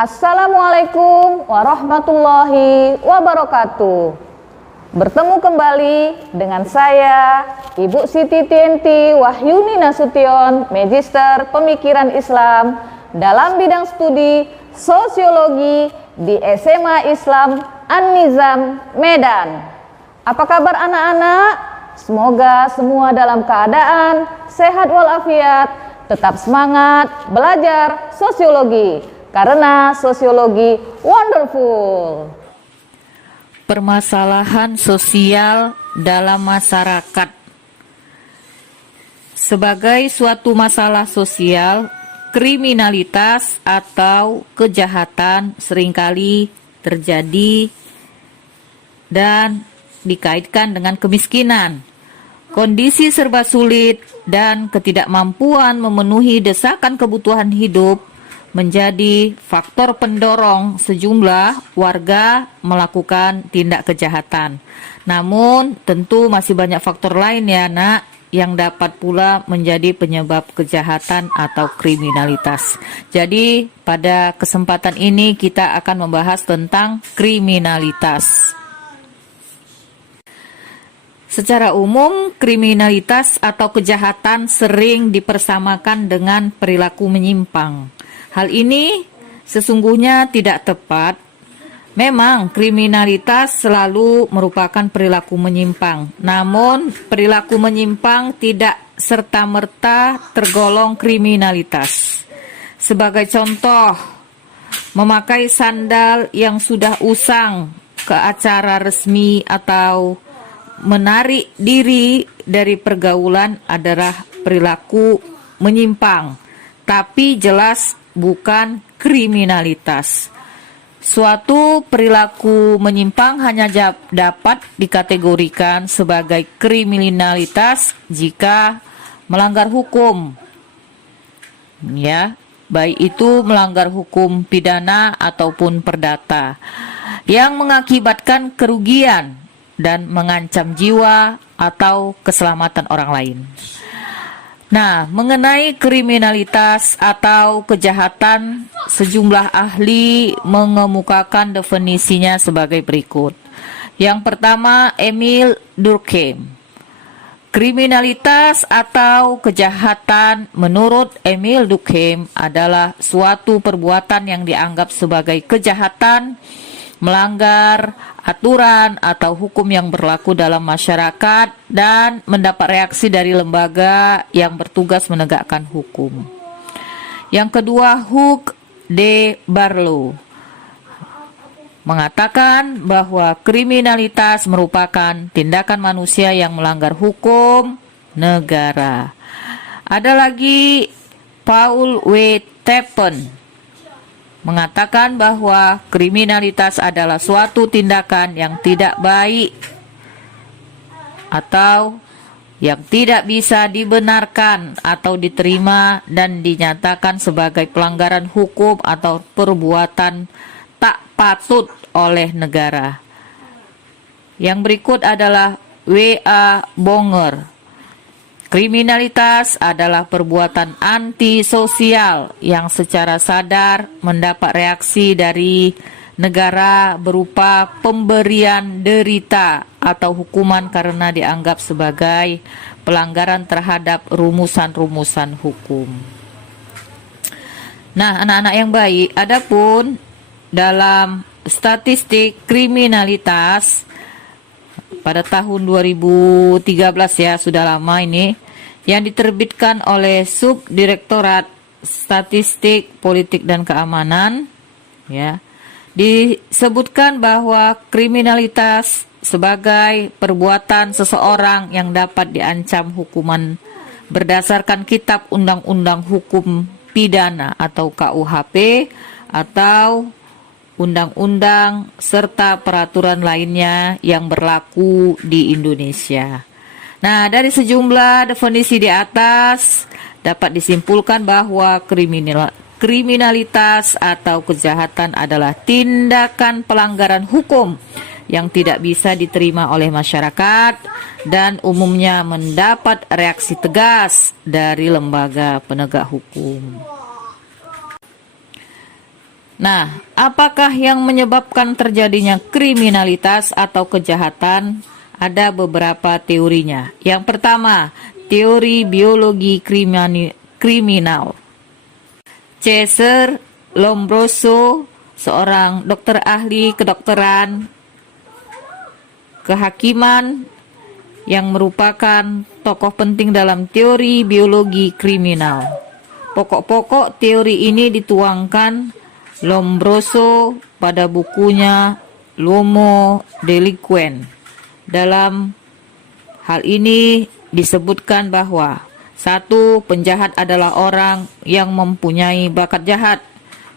Assalamualaikum warahmatullahi wabarakatuh. Bertemu kembali dengan saya, Ibu Siti Tienti Wahyuni Nasution, Magister Pemikiran Islam dalam bidang studi Sosiologi di SMA Islam An-Nizam, Medan. Apa kabar anak-anak? Semoga semua dalam keadaan sehat walafiat, tetap semangat belajar sosiologi, karena sosiologi wonderful. Permasalahan sosial dalam masyarakat. Sebagai suatu masalah sosial, kriminalitas atau kejahatan seringkali terjadi dan dikaitkan dengan kemiskinan. Kondisi serba sulit dan ketidakmampuan memenuhi desakan kebutuhan hidup menjadi faktor pendorong sejumlah warga melakukan tindak kejahatan. Namun tentu masih banyak faktor lain ya nak, yang dapat pula menjadi penyebab kejahatan atau kriminalitas. Jadi pada kesempatan ini kita akan membahas tentang kriminalitas. Secara umum, kriminalitas atau kejahatan sering dipersamakan dengan perilaku menyimpang. Hal ini sesungguhnya tidak tepat. Memang kriminalitas selalu merupakan perilaku menyimpang. Namun perilaku menyimpang tidak serta-merta tergolong kriminalitas. Sebagai contoh, memakai sandal yang sudah usang ke acara resmi atau menarik diri dari pergaulan adalah perilaku menyimpang, tapi jelas bukan kriminalitas. Suatu perilaku menyimpang hanya dapat dikategorikan sebagai kriminalitas jika melanggar hukum. Ya, baik itu melanggar hukum pidana ataupun perdata yang mengakibatkan kerugian dan mengancam jiwa atau keselamatan orang lain. Nah, mengenai kriminalitas atau kejahatan, sejumlah ahli mengemukakan definisinya sebagai berikut. Yang pertama, Emil Durkheim. Kriminalitas atau kejahatan menurut Emil Durkheim adalah suatu perbuatan yang dianggap sebagai kejahatan, melanggar aturan atau hukum yang berlaku dalam masyarakat dan mendapat reaksi dari lembaga yang bertugas menegakkan hukum. Yang kedua, Hugh de Barlow mengatakan bahwa kriminalitas merupakan tindakan manusia yang melanggar hukum negara. Ada lagi Paul W. Tappen mengatakan bahwa kriminalitas adalah suatu tindakan yang tidak baik atau yang tidak bisa dibenarkan atau diterima dan dinyatakan sebagai pelanggaran hukum atau perbuatan tak patut oleh negara. Yang berikut adalah W.A. Bonger. Kriminalitas adalah perbuatan antisosial yang secara sadar mendapat reaksi dari negara berupa pemberian derita atau hukuman karena dianggap sebagai pelanggaran terhadap rumusan-rumusan hukum. Nah, anak-anak yang baik, adapun dalam statistik kriminalitas pada tahun 2013 ya, sudah lama ini, yang diterbitkan oleh Subdirektorat Statistik Politik dan Keamanan ya, disebutkan bahwa kriminalitas sebagai perbuatan seseorang yang dapat diancam hukuman berdasarkan Kitab Undang-Undang Hukum Pidana atau KUHP atau undang-undang serta peraturan lainnya yang berlaku di Indonesia. Nah, dari sejumlah definisi di atas dapat disimpulkan bahwa kriminalitas atau kejahatan adalah tindakan pelanggaran hukum yang tidak bisa diterima oleh masyarakat dan umumnya mendapat reaksi tegas dari lembaga penegak hukum. Nah, apakah yang menyebabkan terjadinya kriminalitas atau kejahatan? Ada beberapa teorinya. Yang pertama, teori biologi kriminal. Cesare Lombroso, seorang dokter ahli kedokteran kehakiman yang merupakan tokoh penting dalam teori biologi kriminal. Pokok-pokok teori ini dituangkan Lombroso pada bukunya L'Homo Delinquent. Dalam hal ini disebutkan bahwa satu, penjahat adalah orang yang mempunyai bakat jahat.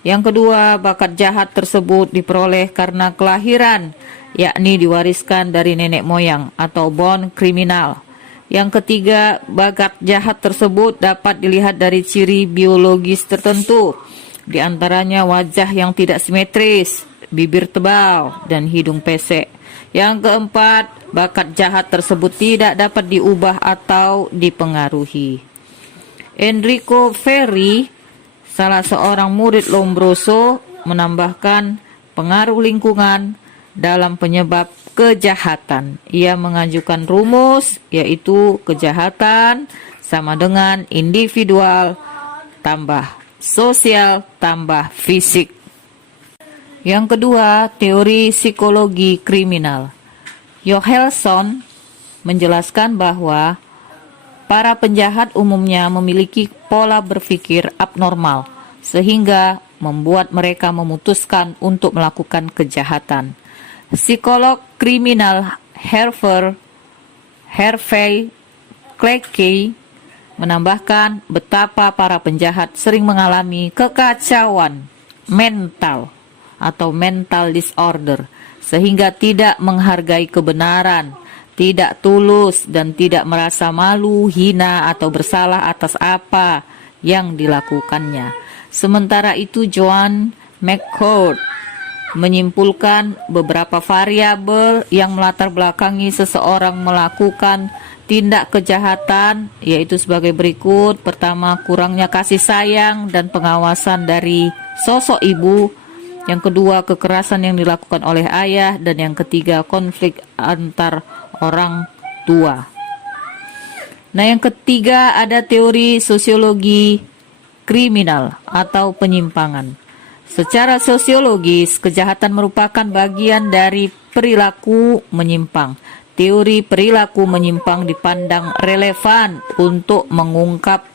Yang kedua, bakat jahat tersebut diperoleh karena kelahiran, yakni diwariskan dari nenek moyang atau born kriminal. Yang ketiga, bakat jahat tersebut dapat dilihat dari ciri biologis tertentu, di antaranya wajah yang tidak simetris, bibir tebal, dan hidung pesek. Yang keempat, bakat jahat tersebut tidak dapat diubah atau dipengaruhi. Enrico Ferri, salah seorang murid Lombroso, menambahkan pengaruh lingkungan dalam penyebab kejahatan. Ia mengajukan rumus, yaitu kejahatan sama dengan individual tambah sosial tambah fisik. Yang kedua, teori psikologi kriminal. Johansson menjelaskan bahwa para penjahat umumnya memiliki pola berpikir abnormal, sehingga membuat mereka memutuskan untuk melakukan kejahatan. Psikolog kriminal Harvey Cleckie menambahkan betapa para penjahat sering mengalami kekacauan mental atau mental disorder, sehingga tidak menghargai kebenaran, tidak tulus, dan tidak merasa malu, hina, atau bersalah atas apa yang dilakukannya. Sementara itu, John McCord menyimpulkan beberapa variabel yang melatar belakangi seseorang melakukan tindak kejahatan, yaitu sebagai berikut. Pertama, kurangnya kasih sayang dan pengawasan dari sosok ibu. Yang kedua, kekerasan yang dilakukan oleh ayah. Dan yang ketiga, konflik antar orang tua. Nah, yang ketiga ada teori sosiologi kriminal atau penyimpangan. Secara sosiologis, kejahatan merupakan bagian dari perilaku menyimpang. Teori perilaku menyimpang dipandang relevan untuk mengungkap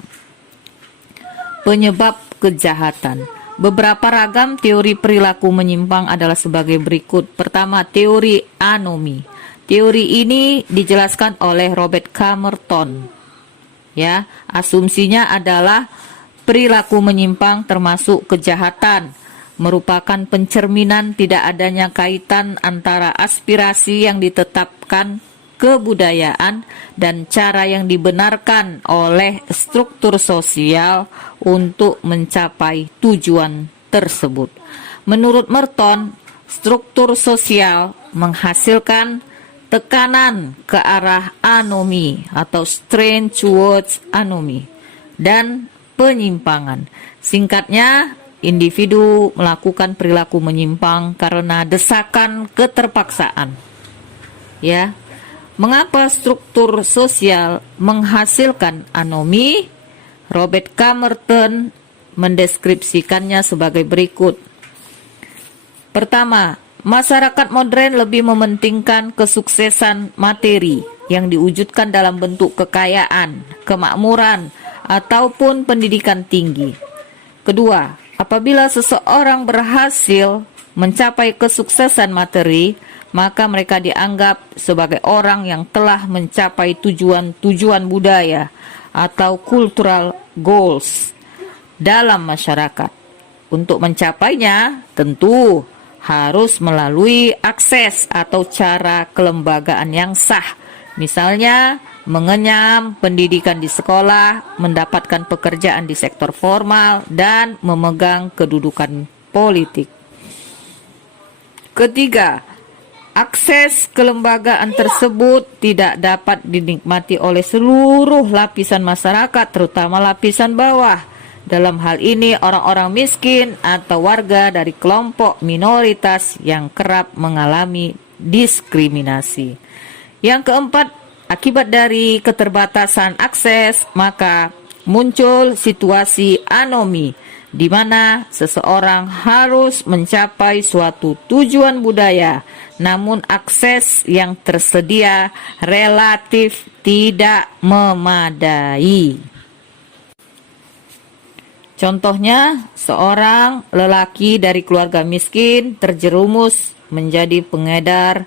penyebab kejahatan. Beberapa ragam teori perilaku menyimpang adalah sebagai berikut. Pertama, teori anomi. Teori ini dijelaskan oleh Robert Camerton. Ya, asumsinya adalah perilaku menyimpang termasuk kejahatan merupakan pencerminan tidak adanya kaitan antara aspirasi yang ditetapkan kebudayaan dan cara yang dibenarkan oleh struktur sosial untuk mencapai tujuan tersebut. Menurut Merton, struktur sosial menghasilkan tekanan ke arah anomi atau strain towards anomi dan penyimpangan. Singkatnya, individu melakukan perilaku menyimpang karena desakan keterpaksaan. Ya. Mengapa struktur sosial menghasilkan anomi? Robert Camerton mendeskripsikannya sebagai berikut. Pertama, masyarakat modern lebih mementingkan kesuksesan materi yang diwujudkan dalam bentuk kekayaan, kemakmuran, ataupun pendidikan tinggi. Kedua, apabila seseorang berhasil mencapai kesuksesan materi, maka mereka dianggap sebagai orang yang telah mencapai tujuan-tujuan budaya atau cultural goals dalam masyarakat. Untuk mencapainya, tentu harus melalui akses atau cara kelembagaan yang sah. Misalnya, mengenyam pendidikan di sekolah, mendapatkan pekerjaan di sektor formal, dan memegang kedudukan politik. Ketiga, akses kelembagaan tersebut tidak dapat dinikmati oleh seluruh lapisan masyarakat, terutama lapisan bawah. Dalam hal ini orang-orang miskin atau warga dari kelompok minoritas yang kerap mengalami diskriminasi. Yang keempat, akibat dari keterbatasan akses, maka muncul situasi anomi di mana seseorang harus mencapai suatu tujuan budaya, namun akses yang tersedia relatif tidak memadai. Contohnya, seorang lelaki dari keluarga miskin terjerumus menjadi pengedar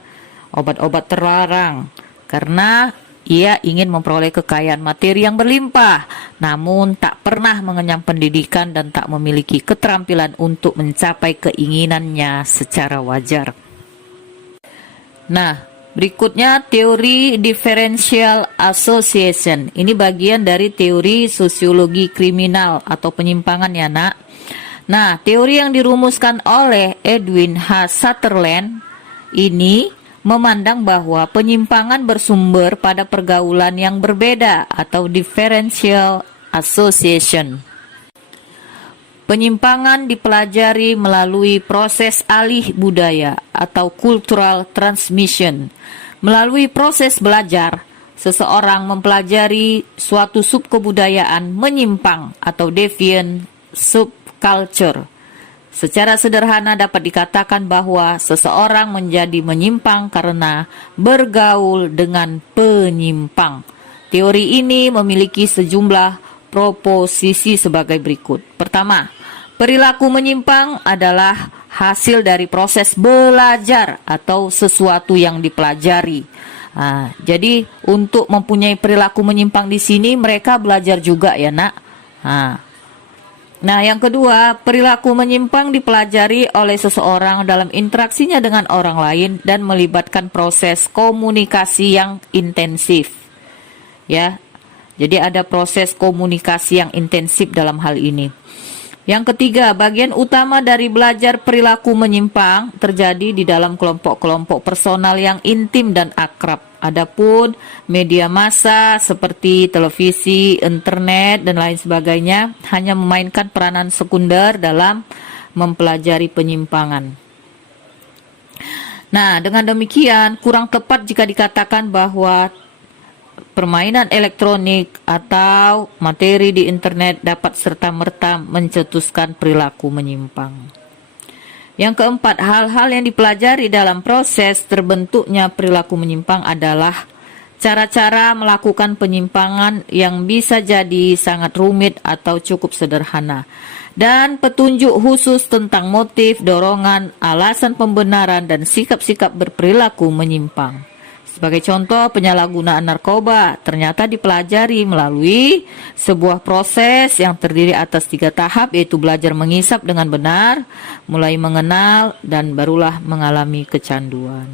obat-obat terlarang karena ia ingin memperoleh kekayaan materi yang berlimpah, namun tak pernah mengenyam pendidikan dan tak memiliki keterampilan untuk mencapai keinginannya secara wajar. Nah, berikutnya teori differential association. Ini bagian dari teori sosiologi kriminal atau penyimpangan ya nak. Nah, teori yang dirumuskan oleh Edwin H. Sutherland ini memandang bahwa penyimpangan bersumber pada pergaulan yang berbeda atau differential association. Penyimpangan dipelajari melalui proses alih budaya atau cultural transmission. Melalui proses belajar, seseorang mempelajari suatu subkebudayaan menyimpang atau deviant subculture. Secara sederhana dapat dikatakan bahwa seseorang menjadi menyimpang karena bergaul dengan penyimpang. Teori ini memiliki sejumlah proposisi sebagai berikut. Pertama, perilaku menyimpang adalah hasil dari proses belajar atau sesuatu yang dipelajari. Jadi untuk mempunyai perilaku menyimpang di sini mereka belajar juga ya nak. Nah, yang kedua, perilaku menyimpang dipelajari oleh seseorang dalam interaksinya dengan orang lain dan melibatkan proses komunikasi yang intensif. Ya. Jadi ada proses komunikasi yang intensif dalam hal ini. Yang ketiga, bagian utama dari belajar perilaku menyimpang terjadi di dalam kelompok-kelompok personal yang intim dan akrab. Adapun media massa seperti televisi, internet, dan lain sebagainya hanya memainkan peranan sekunder dalam mempelajari penyimpangan. Nah, dengan demikian kurang tepat jika dikatakan bahwa permainan elektronik atau materi di internet dapat serta-merta mencetuskan perilaku menyimpang. Yang keempat, hal-hal yang dipelajari dalam proses terbentuknya perilaku menyimpang adalah cara-cara melakukan penyimpangan yang bisa jadi sangat rumit atau cukup sederhana, dan petunjuk khusus tentang motif, dorongan, alasan pembenaran, dan sikap-sikap berperilaku menyimpang. Sebagai contoh, penyalahgunaan narkoba ternyata dipelajari melalui sebuah proses yang terdiri atas 3 tahap, yaitu belajar mengisap dengan benar, mulai mengenal, dan barulah mengalami kecanduan.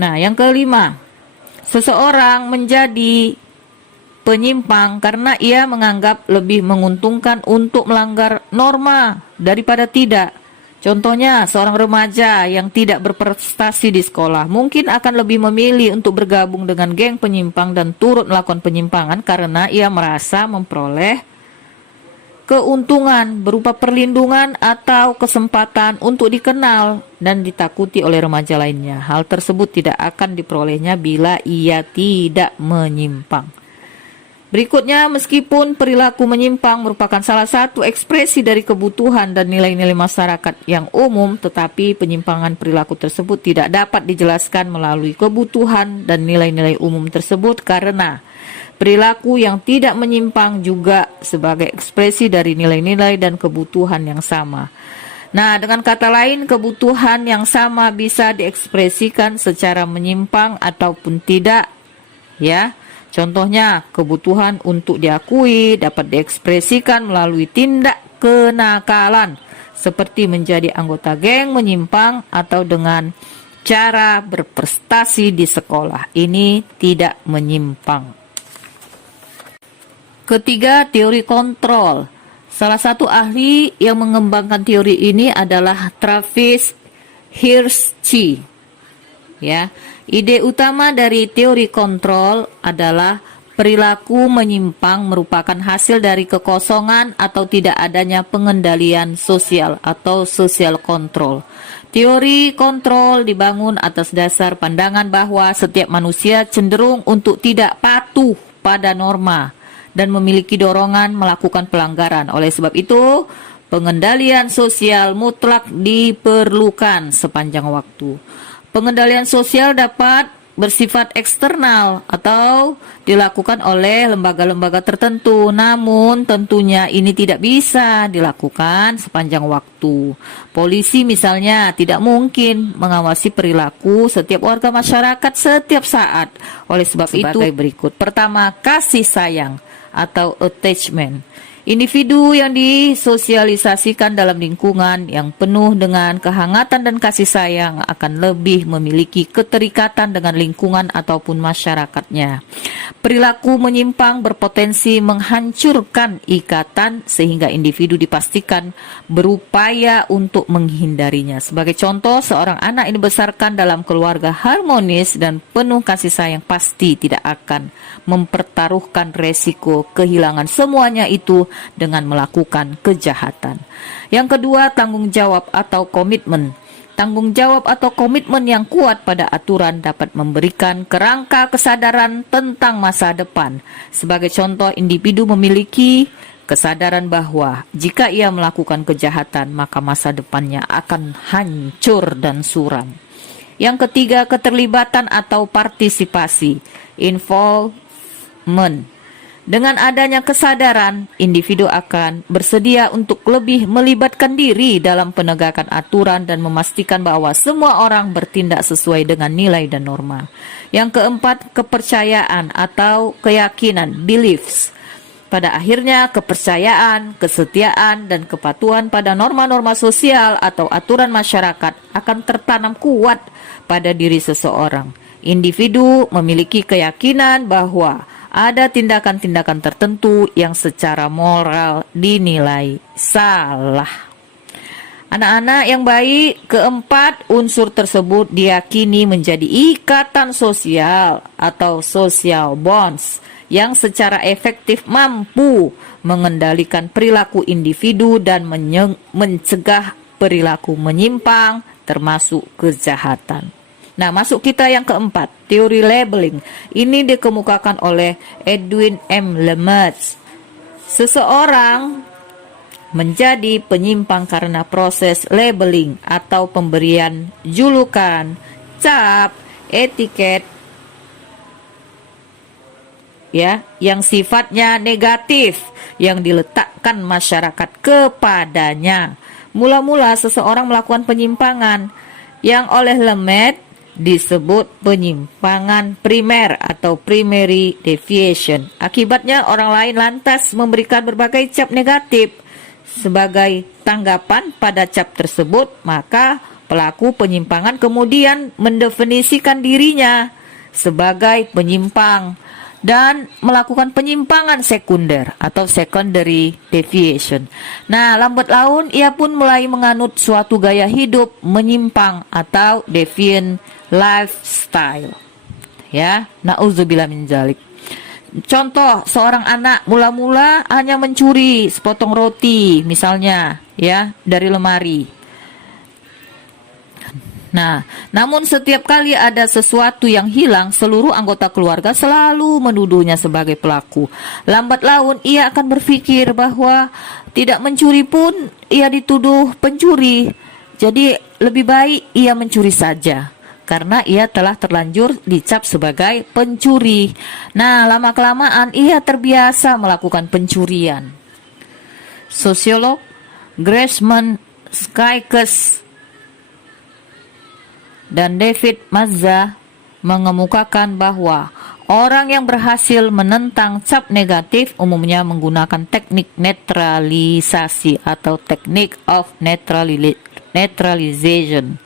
Nah, yang kelima, seseorang menjadi penyimpang karena ia menganggap lebih menguntungkan untuk melanggar norma daripada tidak. Contohnya, seorang remaja yang tidak berprestasi di sekolah mungkin akan lebih memilih untuk bergabung dengan geng penyimpang dan turut melakukan penyimpangan karena ia merasa memperoleh keuntungan berupa perlindungan atau kesempatan untuk dikenal dan ditakuti oleh remaja lainnya. Hal tersebut tidak akan diperolehnya bila ia tidak menyimpang. Berikutnya, meskipun perilaku menyimpang merupakan salah satu ekspresi dari kebutuhan dan nilai-nilai masyarakat yang umum, tetapi penyimpangan perilaku tersebut tidak dapat dijelaskan melalui kebutuhan dan nilai-nilai umum tersebut karena perilaku yang tidak menyimpang juga sebagai ekspresi dari nilai-nilai dan kebutuhan yang sama. Nah, dengan kata lain, kebutuhan yang sama bisa diekspresikan secara menyimpang ataupun tidak, ya. Contohnya, kebutuhan untuk diakui dapat diekspresikan melalui tindak kenakalan seperti menjadi anggota geng menyimpang atau dengan cara berprestasi di sekolah. Ini tidak menyimpang. Ketiga, teori kontrol. Salah satu ahli yang mengembangkan teori ini adalah Travis Hirschi. Ya, ide utama dari teori kontrol adalah Perilaku menyimpang merupakan hasil dari kekosongan atau tidak adanya pengendalian sosial atau social control. Teori kontrol dibangun atas dasar pandangan bahwa setiap manusia cenderung untuk tidak patuh pada norma dan memiliki dorongan melakukan pelanggaran. Oleh sebab itu, pengendalian sosial mutlak diperlukan sepanjang waktu. Pengendalian sosial dapat bersifat eksternal atau dilakukan oleh lembaga-lembaga tertentu, namun tentunya ini tidak bisa dilakukan sepanjang waktu. Polisi misalnya tidak mungkin mengawasi perilaku setiap warga masyarakat setiap saat. Oleh sebab itu berikut. Pertama, kasih sayang atau attachment. Individu yang disosialisasikan dalam lingkungan yang penuh dengan kehangatan dan kasih sayang akan lebih memiliki keterikatan dengan lingkungan ataupun masyarakatnya. Perilaku menyimpang berpotensi menghancurkan ikatan sehingga individu dipastikan berupaya untuk menghindarinya. Sebagai contoh, seorang anak yang dibesarkan dalam keluarga harmonis dan penuh kasih sayang pasti tidak akan mempertaruhkan resiko kehilangan semuanya itu dengan melakukan kejahatan. Yang kedua, tanggung jawab atau komitmen. Tanggung jawab atau komitmen yang kuat pada aturan dapat memberikan kerangka kesadaran tentang masa depan. Sebagai contoh, individu memiliki kesadaran bahwa jika ia melakukan kejahatan, maka masa depannya akan hancur dan suram. Yang ketiga, keterlibatan atau partisipasi, involvement. Dengan adanya kesadaran, individu akan bersedia untuk lebih melibatkan diri dalam penegakan aturan dan memastikan bahwa semua orang bertindak sesuai dengan nilai dan norma. Yang keempat, kepercayaan atau keyakinan, beliefs. Pada akhirnya, kepercayaan, kesetiaan, dan kepatuhan pada norma-norma sosial atau aturan masyarakat akan tertanam kuat pada diri seseorang. Individu memiliki keyakinan bahwa ada tindakan-tindakan tertentu yang secara moral dinilai salah. Anak-anak yang baik, keempat unsur tersebut diyakini menjadi ikatan sosial atau social bonds yang secara efektif mampu mengendalikan perilaku individu dan mencegah perilaku menyimpang termasuk kejahatan. Nah, masuk kita yang keempat, teori labeling. Ini dikemukakan oleh Edwin M. Lemaitre. Seseorang menjadi penyimpang karena proses labeling atau pemberian julukan, cap, etiket, ya, yang sifatnya negatif yang diletakkan masyarakat kepadanya. Mula-mula seseorang melakukan penyimpangan yang oleh Lemaitre disebut penyimpangan primer atau primary deviation. Akibatnya orang lain lantas memberikan berbagai cap negatif sebagai tanggapan pada cap tersebut, maka pelaku penyimpangan kemudian mendefinisikan dirinya sebagai penyimpang dan melakukan penyimpangan sekunder atau secondary deviation. Nah, lambat laun ia pun mulai menganut suatu gaya hidup menyimpang atau deviant lifestyle. Ya, na'udzubillah min dzalik. Contoh, seorang anak mula-mula hanya mencuri sepotong roti misalnya, ya, dari lemari. Nah, namun setiap kali ada sesuatu yang hilang, seluruh anggota keluarga selalu menuduhnya sebagai pelaku. Lambat laun ia akan berpikir bahwa tidak mencuri pun ia dituduh pencuri. Jadi lebih baik ia mencuri saja, karena ia telah terlanjur dicap sebagai pencuri. Nah, lama-kelamaan ia terbiasa melakukan pencurian. Sosiolog Graceman Skykes dan David Mazza mengemukakan bahwa orang yang berhasil menentang cap negatif umumnya menggunakan teknik netralisasi atau teknik of neutralization.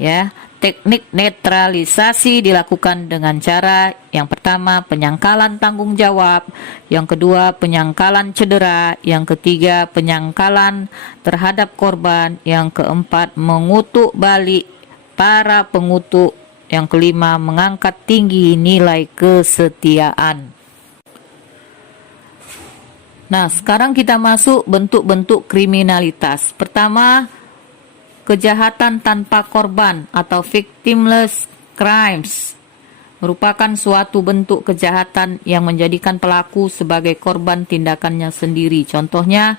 Ya, teknik netralisasi dilakukan dengan cara yang pertama penyangkalan tanggung jawab, yang kedua penyangkalan cedera, yang ketiga penyangkalan terhadap korban, yang keempat mengutuk balik para pengutuk, yang kelima mengangkat tinggi nilai kesetiaan. Nah, sekarang kita masuk bentuk-bentuk kriminalitas. Pertama, kejahatan tanpa korban atau victimless crimes merupakan suatu bentuk kejahatan yang menjadikan pelaku sebagai korban tindakannya sendiri. Contohnya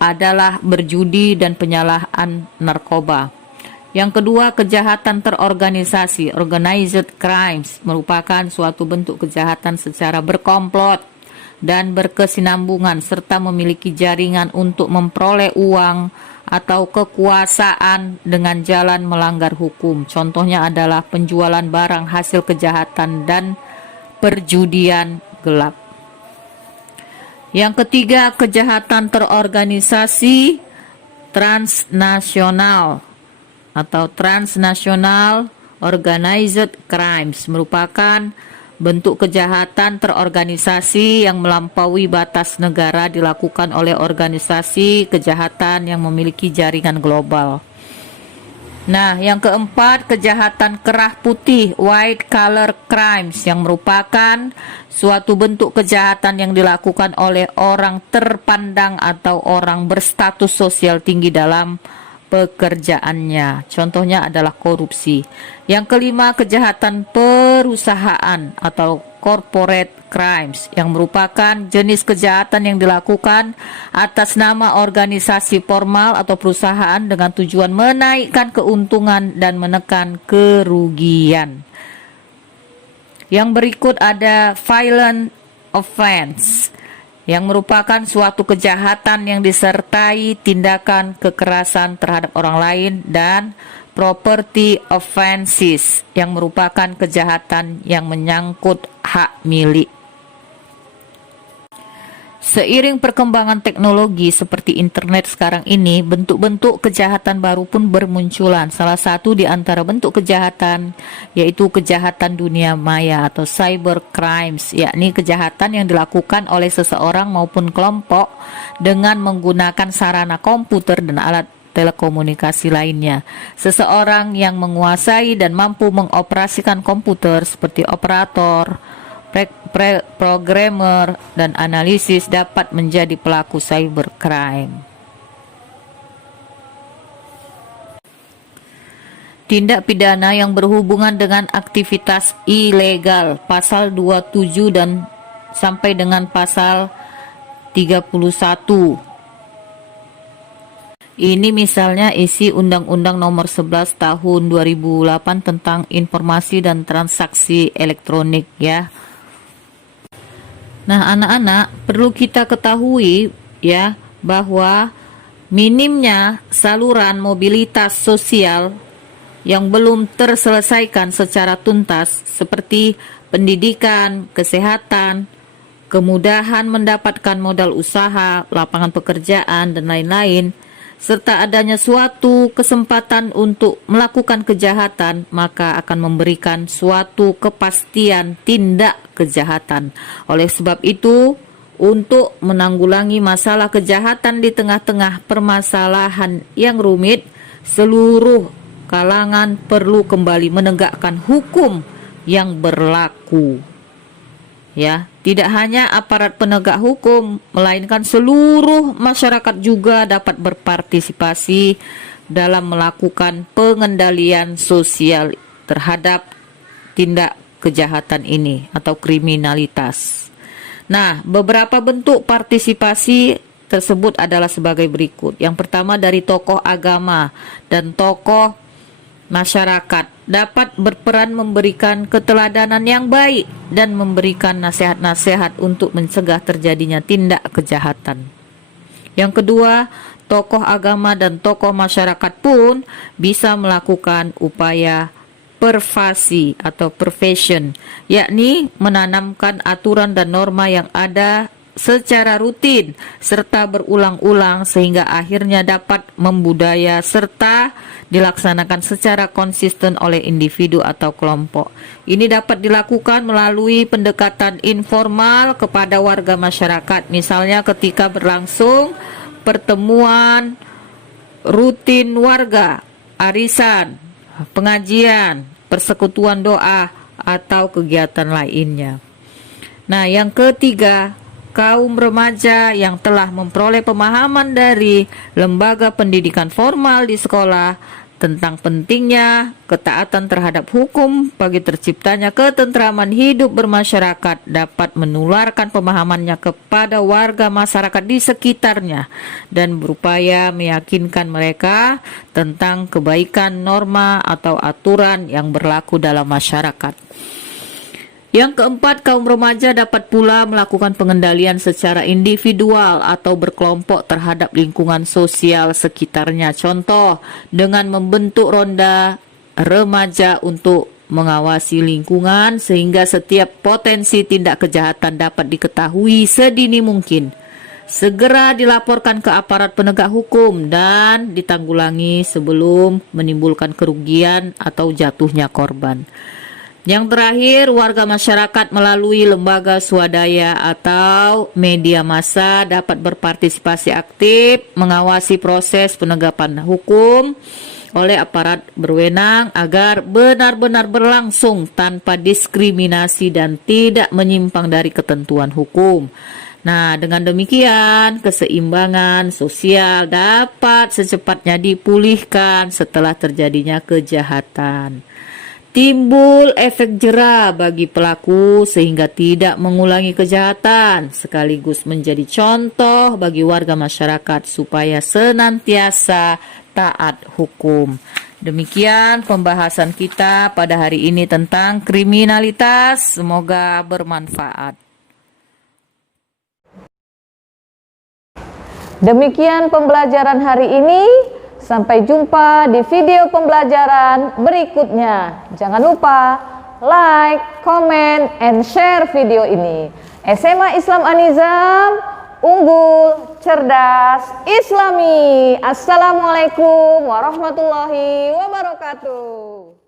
adalah berjudi dan penyalahan narkoba. Yang kedua, kejahatan terorganisasi, organized crimes, merupakan suatu bentuk kejahatan secara berkomplot dan berkesinambungan serta memiliki jaringan untuk memperoleh uang atau kekuasaan dengan jalan melanggar hukum. Contohnya adalah penjualan barang hasil kejahatan dan perjudian gelap. Yang ketiga, kejahatan terorganisasi transnasional atau transnational organized crimes merupakan bentuk kejahatan terorganisasi yang melampaui batas negara dilakukan oleh organisasi kejahatan yang memiliki jaringan global. Nah, yang keempat, kejahatan kerah putih, white collar crimes, yang merupakan suatu bentuk kejahatan yang dilakukan oleh orang terpandang atau orang berstatus sosial tinggi dalam pekerjaannya. Contohnya adalah korupsi. Yang kelima, kejahatan perusahaan atau corporate crimes, yang merupakan jenis kejahatan yang dilakukan atas nama organisasi formal atau perusahaan dengan tujuan menaikkan keuntungan dan menekan kerugian. Yang berikut ada violent offense, yang merupakan suatu kejahatan yang disertai tindakan kekerasan terhadap orang lain, dan property offenses, yang merupakan kejahatan yang menyangkut hak milik. Seiring perkembangan teknologi seperti internet sekarang ini, bentuk-bentuk kejahatan baru pun bermunculan. Salah satu di antara bentuk kejahatan yaitu kejahatan dunia maya atau cyber crimes, yakni kejahatan yang dilakukan oleh seseorang maupun kelompok dengan menggunakan sarana komputer dan alat telekomunikasi lainnya. Seseorang yang menguasai dan mampu mengoperasikan komputer seperti operator, programmer, dan analisis dapat menjadi pelaku cybercrime. Tindak pidana yang berhubungan dengan aktivitas ilegal, pasal 27 dan sampai dengan pasal 31. Ini misalnya isi Undang-Undang Nomor 11 Tahun 2008 tentang informasi dan transaksi elektronik ya. Nah, anak-anak, perlu kita ketahui ya bahwa minimnya saluran mobilitas sosial yang belum terselesaikan secara tuntas seperti pendidikan, kesehatan, kemudahan mendapatkan modal usaha, lapangan pekerjaan, dan lain-lain, serta adanya suatu kesempatan untuk melakukan kejahatan, maka akan memberikan suatu kepastian tindak kejahatan. Oleh sebab itu, untuk menanggulangi masalah kejahatan di tengah-tengah permasalahan yang rumit, seluruh kalangan perlu kembali menegakkan hukum yang berlaku. Ya, tidak hanya aparat penegak hukum, melainkan seluruh masyarakat juga dapat berpartisipasi dalam melakukan pengendalian sosial terhadap tindak kejahatan ini atau kriminalitas. Nah, beberapa bentuk partisipasi tersebut adalah sebagai berikut. Yang pertama, dari tokoh agama dan tokoh masyarakat dapat berperan memberikan keteladanan yang baik dan memberikan nasihat-nasihat untuk mencegah terjadinya tindak kejahatan. Yang kedua, tokoh agama dan tokoh masyarakat pun bisa melakukan upaya pervasi atau persuasion, yakni menanamkan aturan dan norma yang ada secara rutin serta berulang-ulang sehingga akhirnya dapat membudaya serta dilaksanakan secara konsisten oleh individu atau kelompok. Ini dapat dilakukan melalui pendekatan informal kepada warga masyarakat, misalnya ketika berlangsung pertemuan rutin warga, arisan, pengajian, persekutuan doa, atau kegiatan lainnya. Nah, yang ketiga, kaum remaja yang telah memperoleh pemahaman dari lembaga pendidikan formal di sekolah tentang pentingnya ketaatan terhadap hukum bagi terciptanya ketentraman hidup bermasyarakat dapat menularkan pemahamannya kepada warga masyarakat di sekitarnya dan berupaya meyakinkan mereka tentang kebaikan norma atau aturan yang berlaku dalam masyarakat. Yang keempat, kaum remaja dapat pula melakukan pengendalian secara individual atau berkelompok terhadap lingkungan sosial sekitarnya. Contoh, dengan membentuk ronda remaja untuk mengawasi lingkungan sehingga setiap potensi tindak kejahatan dapat diketahui sedini mungkin. Segera dilaporkan ke aparat penegak hukum dan ditanggulangi sebelum menimbulkan kerugian atau jatuhnya korban. Yang terakhir, warga masyarakat melalui lembaga swadaya atau media massa dapat berpartisipasi aktif mengawasi proses penegakan hukum oleh aparat berwenang agar benar-benar berlangsung tanpa diskriminasi dan tidak menyimpang dari ketentuan hukum. Nah, dengan demikian keseimbangan sosial dapat secepatnya dipulihkan setelah terjadinya kejahatan. Timbul efek jera bagi pelaku sehingga tidak mengulangi kejahatan, sekaligus menjadi contoh bagi warga masyarakat supaya senantiasa taat hukum. Demikian pembahasan kita pada hari ini tentang kriminalitas. Semoga bermanfaat. Demikian pembelajaran hari ini. Sampai jumpa di video pembelajaran berikutnya. Jangan lupa like, comment, and share video ini. SMA Islam An-Nizam, unggul, cerdas, Islami. Assalamualaikum warahmatullahi wabarakatuh.